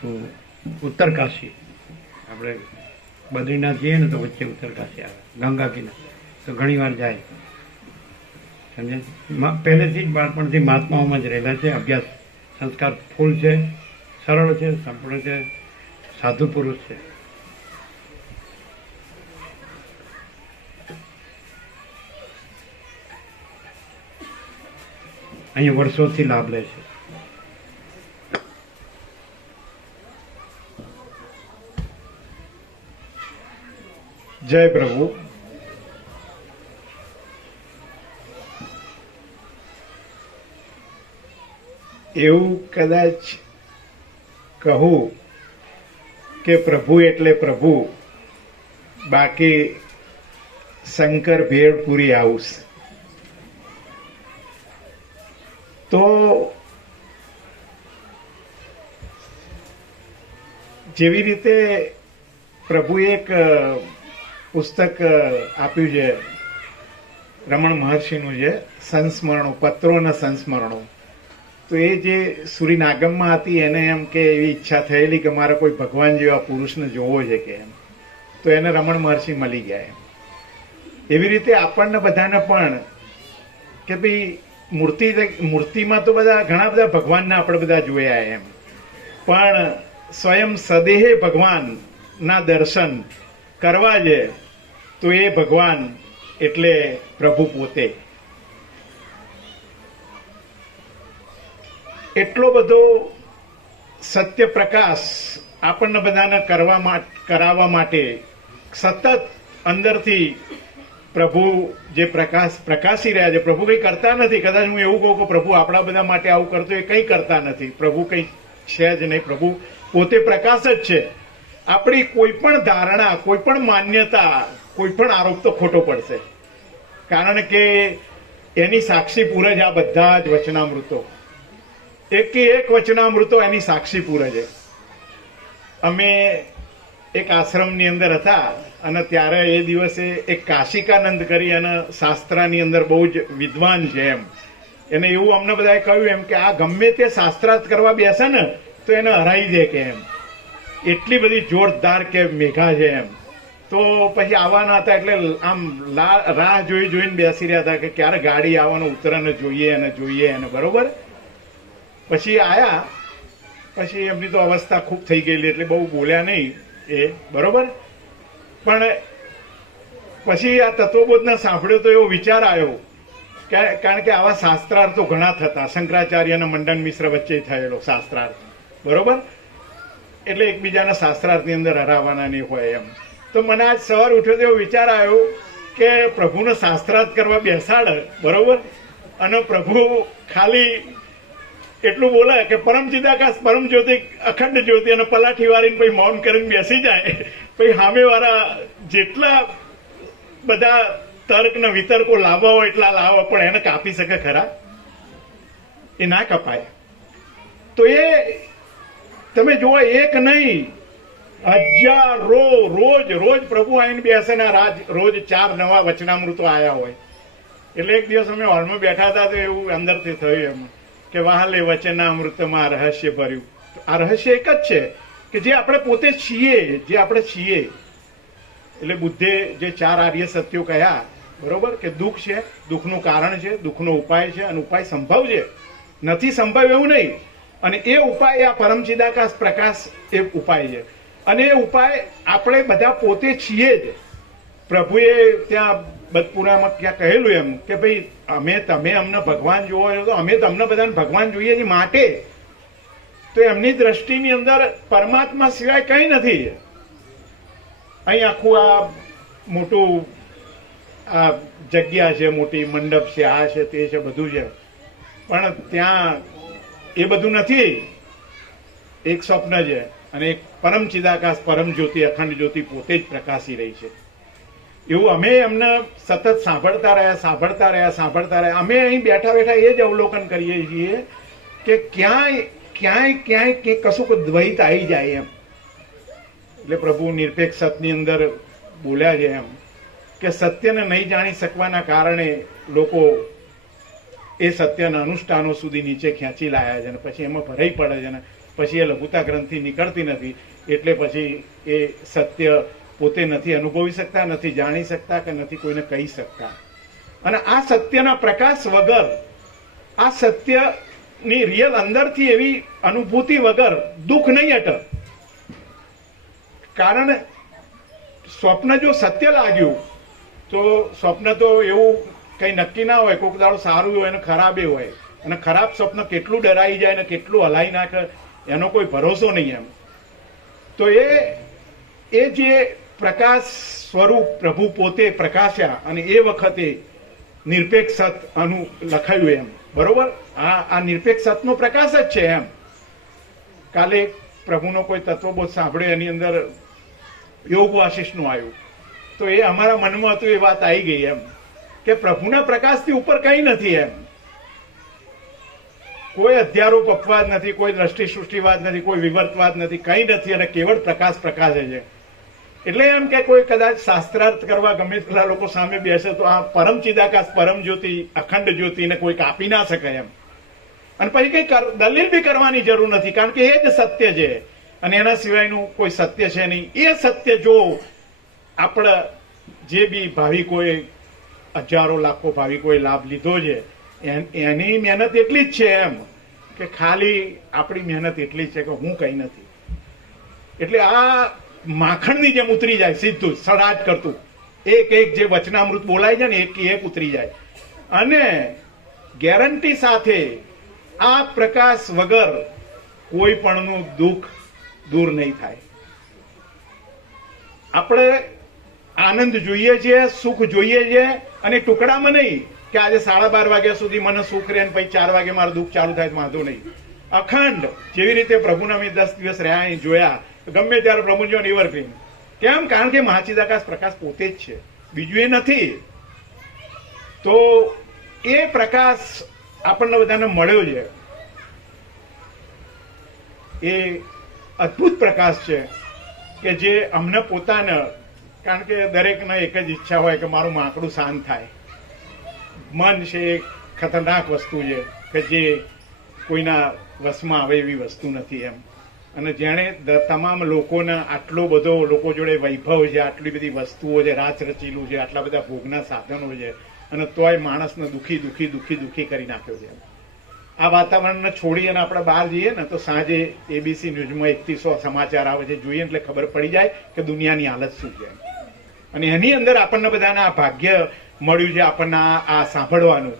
તો ઉત્તરકાશી આપણે બદ્રીનાથ જઈએ ને તો વચ્ચે ઉત્તરકાશી આવે, ગંગા કિનારે, તો ઘણી વાર જાય. સમજે? પહેલેથી જ બાળપણથી મહાત્માઓમાં જ રહેલા છે. અભ્યાસ સંસ્કાર ફૂલ છે, સરળ છે, સંપૂર્ણ છે, સાધુ પુરુષ છે. અહીંયા વર્ષોથી લાભ લે છે. જય પ્રભુ. એવું કદાચ કહું કે પ્રભુ એટલે પ્રભુ, બાકી શંકર ભેળપુરી હાઉસ. તો જેવી રીતે પ્રભુએ એક પુસ્તક આપ્યું છે રમણ મહર્ષિનું છે, સંસ્મરણો, પત્રોના સંસ્મરણો. તો એ જે સુરીનાગમમાં હતી એને એમ કે એવી ઈચ્છા થયેલી કે મારે કોઈ ભગવાન જેવા પુરુષને જોવો છે કે એમ, તો એને રમણ મહર્ષિ મળી ગયા એમ. એવી રીતે આપણને બધાને પણ કે ભાઈ મૂર્તિમાં તો બધા ઘણા બધા ભગવાનને આપણે બધા જોયા એમ, પણ સ્વયં સદેહે ભગવાનના દર્શન કરવા છે તો એ ભગવાન એટલે પ્રભુ પોતે. એટલો બધો સત્ય પ્રકાશ આપણને બધાને કરાવવા માટે સતત અંદરથી પ્રભુ જે પ્રકાશી રહ્યા છે. પ્રભુ કંઈ કરતા નથી. કદાચ હું એવું કહું કે પ્રભુ આપણા બધા માટે આવું કરતો, એ કંઈ કરતા નથી. પ્રભુ કંઈ છે જ નહીં. પ્રભુ પોતે પ્રકાશ જ છે. આપણી કોઈ પણ ધારણા, કોઈ પણ માન્યતા, કોઈ પણ આરોપ તો ખોટો પડશે, કારણ કે એની સાક્ષી પૂરે જ આ બધા જ વચનામૃતો. એકે એક વચનામૃતો એની સાક્ષી પૂરે છે. અમે એક આશ્રમની અંદર હતા અને ત્યારે એ દિવસે એક કાશિકાનંદ કરી અને શાસ્ત્રાની અંદર બહુ જ વિદ્વાન છે એમ, એને એવું અમને બધાએ કહ્યું એમ કે આ ગમે તે શાસ્ત્રાર્થ કરવા બેસે ને તો એને હરાઈ દે કે એમ, એટલી બધી જોરદાર કે મેઘા છે એમ. તો પછી આવવાના હતા એટલે આમ રાહ જોઈને બેસી રહ્યા હતા કે ક્યારે ગાડી આવવાનું, ઉતરાને જોઈએ અને બરોબર. પછી આયા, પછી એમની તો અવસ્થા ખૂબ થઈ ગયેલી એટલે બહુ બોલ્યા નહીં એ, બરોબર. પણ પછી આ તત્વબોધને સાંભળ્યો તો એવો વિચાર આવ્યો, કારણ કે આવા શાસ્ત્રાર્થો ઘણા થતા, શંકરાચાર્ય અને મંડન મિશ્ર વચ્ચે થયેલો શાસ્ત્રાર્થ, બરોબર. એટલે એકબીજાના શાસ્ત્રાર્થની અંદર હરાવવાના નહીં હોય એમ. તો મને આજ સવાર ઉઠ્યો તો એવો વિચાર આવ્યો કે પ્રભુનો શાસ્ત્રાર્થ કરવા બેસાડે, બરોબર, અને પ્રભુ ખાલી એટલું બોલે કે પરમ ચિદાકાશ, પરમ જ્યોતિ, અખંડ જ્યોતિ, અને પલાઠી વાળીને પછી મૌન કરીને બેસી જાય. પછી સામેવાળા જેટલા બધા તર્ક ને વિતર્કો લાવવા હોય એટલા લાવવા, પણ એને કાપી શકે ખરા? એ ના કપાય. તો એ તમે જુઓ, એક નહીં, હજારો રોજ પ્રભુ આવીને બેસે ને રોજ 4 નવા વચનામૃતો આયા હોય. એટલે એક દિવસ અમે હોલમાં બેઠા હતા તો એવું અંદરથી થયું એમ કે વહાલે વચનામૃતમાં રહસ્ય ભર્યું. આ રહસ્ય એક જ છે કે જે આપણે પોતે છીએ, એટલે બુદ્ધે જે 4 આર્ય સત્યો કહ્યા, બરોબર, કે દુઃખ છે, દુઃખનું કારણ છે, દુઃખનો ઉપાય છે, અને ઉપાય સંભવ છે, નથી સંભવ એવું નહીં. અને એ ઉપાય, આ પરમ ચિદાકાશ પ્રકાશ એ ઉપાય છે. અને એ ઉપાય આપણે બધા પોતે છીએ જ. પ્રભુએ ત્યાં બદપુરામાં ક્યાં કહેલું એમ કે ભાઈ તમે અમને ભગવાન જોવો છો તો અમે તમને બધાને ભગવાન જોઈએ છીએ માટે. તો એમની દ્રષ્ટિની અંદર પરમાત્મા સિવાય કંઈ નથી. અહીં આખું આ મોટું આ જગ્યા છે, મોટી મંડપ છે, આ છે, તે છે, બધું છે, પણ ત્યાં એ બધું નથી. એક સ્વપ્ન છે અને એક પરમ ચિદાકાશ, પરમ જ્યોતિ, અખંડ જ્યોતિ પોતે જ પ્રકાશી રહી છે. એવું અમે એમને સતત સાંભળતા રહ્યા. અમે અહીં બેઠા એ જ અવલોકન કરીએ છીએ કે ક્યાંય કશું દ્વૈત આવી જાય એમ. એટલે પ્રભુ નિરપેક્ષ સતની અંદર બોલ્યા છે એમ કે સત્યને નહીં જાણી શકવાના કારણે લોકો એ સત્યના અનુષ્ઠાનો સુધી નીચે ખેંચી લાયા છે અને પછી એમાં ભરાઈ પડે છે ને પછી એ લઘુતા ગ્રંથિ નીકળતી નથી, એટલે પછી એ સત્ય પોતે નથી અનુભવી શકતા, નથી જાણી શકતા કે નથી કોઈને કહી શકતા. અને આ સત્યના પ્રકાશ વગર, આ સત્યની રિયલ અંદરથી એવી અનુભૂતિ વગર દુઃખ નહીં હટે. કારણ સ્વપ્ન જો સત્ય લાગ્યું તો સ્વપ્ન તો એવું કઈ નક્કી ના હોય, કોઈક દાડો સારું હોય અને ખરાબે હોય, અને ખરાબ સ્વપ્ન કેટલું ડરાઈ જાય ને કેટલું હલાઈ નાખે એનો કોઈ ભરોસો નહીં એમ. તો એ જે પ્રકાશ સ્વરૂપ પ્રભુ પોતે પ્રકાશ્યા અને એ વખતે નિરપેક્ષ સત લખાયું એમ, બરોબર. આ નિરપેક્ષ સતનો પ્રકાશ જ છે એમ. કાલે પ્રભુનો કોઈ તત્વબોધ સાંભળ્યો, એની અંદર યોગ વાસિષ્ઠનું આવ્યું, તો એ અમારા મનમાં હતું, એ વાત આવી ગઈ એમ કે પ્રભુના પ્રકાશથી ઉપર કંઈ નથી એમ. કોઈ અધ્યારોપ અપવાદ નથી, કોઈ દ્રષ્ટિ સૃષ્ટિવાદ નથી, કોઈ વિવર્તવાદ નથી, કંઈ નથી, અને કેવળ પ્રકાશ પ્રકાશે છે. એટલે એમ કે કોઈ કદાચ શાસ્ત્રાર્થ કરવા ગમે તેટલા લોકો સામે બેસે તો આ પરમ ચિદાકાશ, પરમ જ્યોતિ, અખંડ જ્યોતિને કોઈ કાપી ના શકે એમ. અને પછી કઈ દલીલ બી કરવાની જરૂર નથી, કારણ કે એ જ સત્ય છે અને એના સિવાયનું કોઈ સત્ય છે નહીં. એ સત્ય જો આપણા જે બી ભાવિકોએ, હજારો લાખો ભાવિકોએ લાભ લીધો છે, એની મહેનત એટલી જ છે એમ કે ખાલી આપણી મહેનત એટલી જ છે કે હું કઈ નથી. એટલે આ માખણની જેમ ઉતરી જાય, સીધું સડાટ કરતું એક જે વચનામૃત બોલાય છે ને એક ઉતરી જાય. અને ગેરંટી સાથે આ પ્રકાશ વગર કોઈ પણનું દુઃખ દૂર નહીં થાય. આપણે આનંદ જોઈએ છીએ, સુખ જોઈએ છે, અને ટુકડામાં નહીં કે આજે 12:30 વાગ્યા સુધી મને સુખ રહે પછી 4 વાગે મારું દુઃખ ચાલુ થાય તો વાંધો નહીં. અખંડ જેવી રીતે પ્રભુના મેં 10 દિવસ રહ્યા અહીં જોયા, ગમે ત્યારે પ્રભુ જો એવરગ્રીન. કેમ? કારણ કે મહાચિદાકાશ પ્રકાશ પોતે જ છે, બીજું એ નથી. તો એ પ્રકાશ આપણને બધાને મળ્યો છે. એ અદ્ભુત પ્રકાશ છે કે જે અમને પોતાને, કારણ કે દરેકને એક જ ઈચ્છા હોય કે મારું માંકડું શાંત થાય. મન છે એક ખતરનાક વસ્તુ છે કે જે કોઈના વશમાં આવે એવી વસ્તુ નથી એમ. અને જેણે તમામ લોકોના આટલો બધો લોકો જોડે વૈભવ છે, આટલી બધી વસ્તુઓ છે, રાચ રચીલું છે, આટલા બધા ભોગના સાધનો છે, અને તોય માણસને દુઃખી દુઃખી દુઃખી દુઃખી કરી નાખ્યો છે. આ વાતાવરણને છોડી અને આપણે બહાર જઈએ ને તો સાંજે એબીસી ન્યૂઝમાં 1 થી 100 સમાચાર આવે છે, જોઈએ એટલે ખબર પડી જાય કે દુનિયાની હાલત શું છે. અને એની અંદર આપણને બધાને આ ભાગ્ય મળ્યું છે, આપણને આ સાંભળવાનું,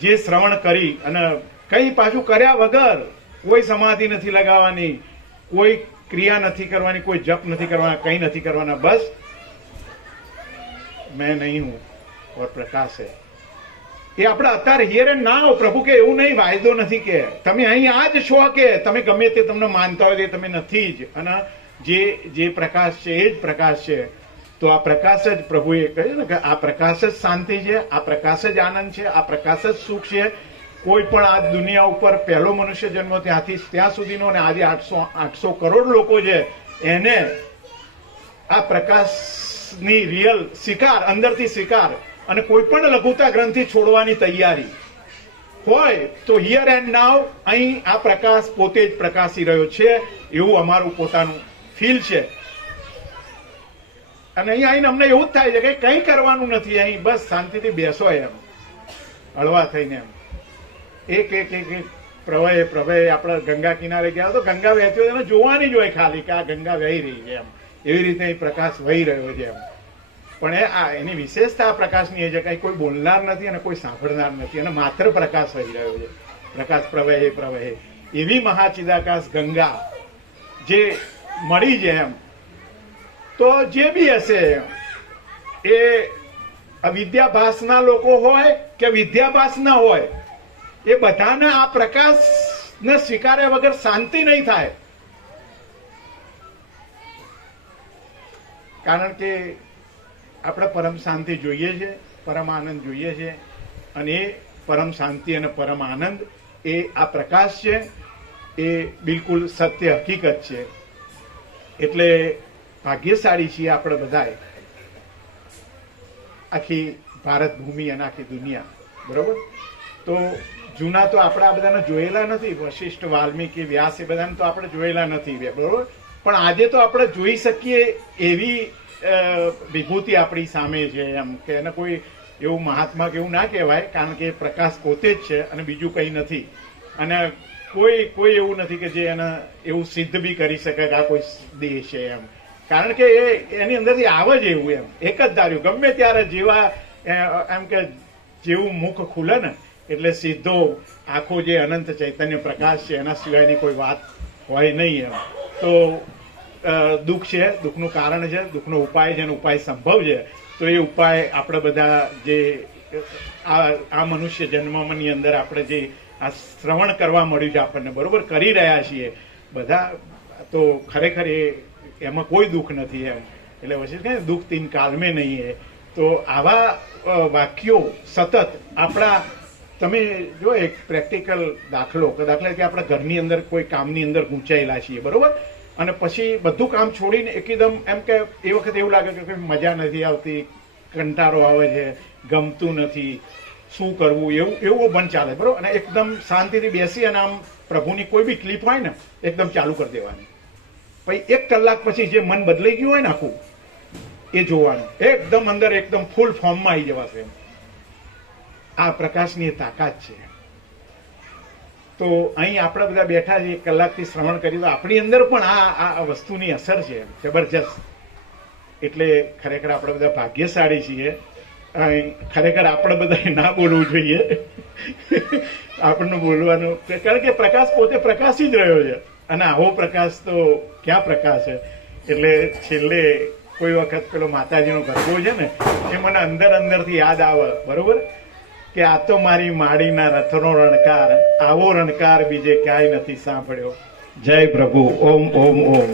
જે શ્રવણ કરી અને કંઈ પાછું કર્યા વગર, કોઈ સમાધિ નથી લગાવવાની, કોઈ ક્રિયા નથી કરવાની, કોઈ જપ નથી કરવાના, કંઈ નથી કરવાના. બસ મેં નહીં હું ઓર પ્રકાશ હે. એ આપણે અત્યારે હિયર એન્ડ નાઉ. પ્રભુ કે એવું નહીં, વાયદો નથી કે તમે અહીં આ જ છો, કે તમે ગમે તે તમને માનતા હોય તે તમે નથી જ. અને જે પ્રકાશ છે એ જ પ્રકાશ છે. તો આ પ્રકાશ જ પ્રભુએ કહ્યું ને કે આ પ્રકાશ જ શાંતિ છે, આ પ્રકાશ જ આનંદ છે, આ પ્રકાશ જ સુખ છે. કોઈ પણ આ દુનિયા ઉપર પહેલો મનુષ્ય જન્મ ત્યાંથી ત્યાં સુધીનો અને આજે 800 કરોડ લોકો છે, એને આ પ્રકાશની રિયલ સ્વીકાર, અંદરથી સ્વીકાર, અને કોઈ પણ લઘુતા ગ્રંથિ છોડવાની તૈયારી હોય તો હિયર એન્ડ નાવ અહીં આ પ્રકાશ પોતે જ પ્રકાશી રહ્યો છે એવું અમારું પોતાનું ફીલ છે. અને અહીં આવીને અમને એવું જ થાય છે કે કંઈ કરવાનું નથી, અહીં બસ શાંતિથી બેસો એમ, હળવા થઈને એમ. એક પ્રવાહે આપણે ગંગા કિનારે ગયા તો ગંગા વહેતી હોય એને જોવાની જ હોય ખાલી કે આ ગંગા વહી રહી છે એમ. એવી રીતે અહીં પ્રકાશ વહી રહ્યો છે એમ. પણ એની વિશેષતા આ પ્રકાશની એ છે કે કોઈ બોલનાર નથી અને કોઈ સાંભળનાર નથી, અને માત્ર પ્રકાશ વહી રહ્યો છે. પ્રકાશ પ્રવહે એવી મહાચિદાકાશ ગંગા જે મળી છે એમ. તો જે બી હશે એ અવિદ્યાભાસના લોકો હોય કે વિદ્યાભાસ ના હોય, એ બધાને આ પ્રકાશને સ્વીકાર્યા વગર શાંતિ નહીં થાય. કારણ કે આપણે પરમ શાંતિ જોઈએ છે, પરમ આનંદ જોઈએ છે, અને એ પરમ શાંતિ અને પરમ આનંદ એ આ પ્રકાશ છે, એ બિલકુલ સત્ય હકીકત છે. એટલે ભાગ્યશાળી છીએ આપણે બધાએ, આખી ભારત ભૂમિ અને આખી દુનિયા, બરોબર. તો જૂના તો આપણે આ બધાને જોયેલા નથી, વશિષ્ઠ, વાલ્મીકી, વ્યાસ એ બધાને તો આપણે જોયેલા નથી, બરોબર. પણ આજે તો આપણે જોઈ શકીએ એવી વિભૂતિ આપણી સામે છે, એમ કે એને કોઈ એવું મહાત્મા કે એવું ના કહેવાય, કારણ કે પ્રકાશ પોતે જ છે અને બીજું કંઈ નથી. અને કોઈ એવું નથી કે જે એને એવું સિદ્ધ બી કરી શકે કે આ કોઈ દેહ છે એમ, કારણ કે એની અંદરથી આવે જ એવું, એમ એક જ ધાર્યું ગમે ત્યારે જેવા એમ કે જેવું મુખ ખુલે ને એટલે સીધો આખો જે અનંત ચૈતન્ય પ્રકાશ છે એના સિવાયની કોઈ વાત હોય નહીં એમ. તો દુઃખ છે, દુઃખનું કારણ છે, દુઃખનો ઉપાય છે અને ઉપાય સંભવ છે. તો એ ઉપાય આપણે બધા જે આ મનુષ્ય જન્મની અંદર આપણે જે આ શ્રવણ કરવા મળ્યું છે આપણને, બરોબર કરી રહ્યા છીએ બધા, તો ખરેખર એમાં કોઈ દુઃખ નથી એમ. એટલે વચ્ચે કે દુઃખ તીન કાલ મેં નહીં હે. તો આવા વાક્યો સતત આપણા, તમે જો એક પ્રેક્ટિકલ દાખલા કે આપણા ઘરની અંદર કોઈ કામની અંદર ગૂંચાયેલા છીએ, બરોબર, અને પછી બધું કામ છોડીને એકદમ એમ કે એ વખતે એવું લાગે કે મજા નથી આવતી, કંટાળો આવે છે, ગમતું નથી, શું કરવું, એવું મન ચાલે, બરોબર. અને એકદમ શાંતિથી બેસી અને આમ પ્રભુની કોઈ બી ક્લિપ હોય ને એકદમ ચાલુ કરી દેવાની. પછી 1 કલાક પછી જે મન બદલાઈ ગયું હોય ને આખું એ જોવાનું, એકદમ અંદર એકદમ ફૂલ ફોર્મમાં આવી જવાશે. આ પ્રકાશની તાકાત છે. તો અહીં આપણે બધા બેઠા છીએ, 1 કલાકથી શ્રવણ કર્યું, તો આપણી અંદર પણ આ વસ્તુની અસર છે જબરજસ્ત. એટલે ખરેખર આપણે બધા ભાગ્યશાળી છીએ. ખરેખર આપણે બધા ના બોલવું જોઈએ, આપણને બોલવાનું, કારણ કે પ્રકાશ પોતે પ્રકાશી જ રહ્યો છે અને આવો પ્રકાશ તો ક્યાં પ્રકાશ છે. એટલે છેલ્લે કોઈ વખત પેલો માતાજીનો ગરબો છે ને એ મને અંદરથી યાદ આવે, બરોબર, કે આ તો મારી માડીના રથનો રણકાર, આવો રણકાર બીજે ક્યાંય નથી સાંભળ્યો. જય પ્રભુ. ઓમ ઓમ ઓમ.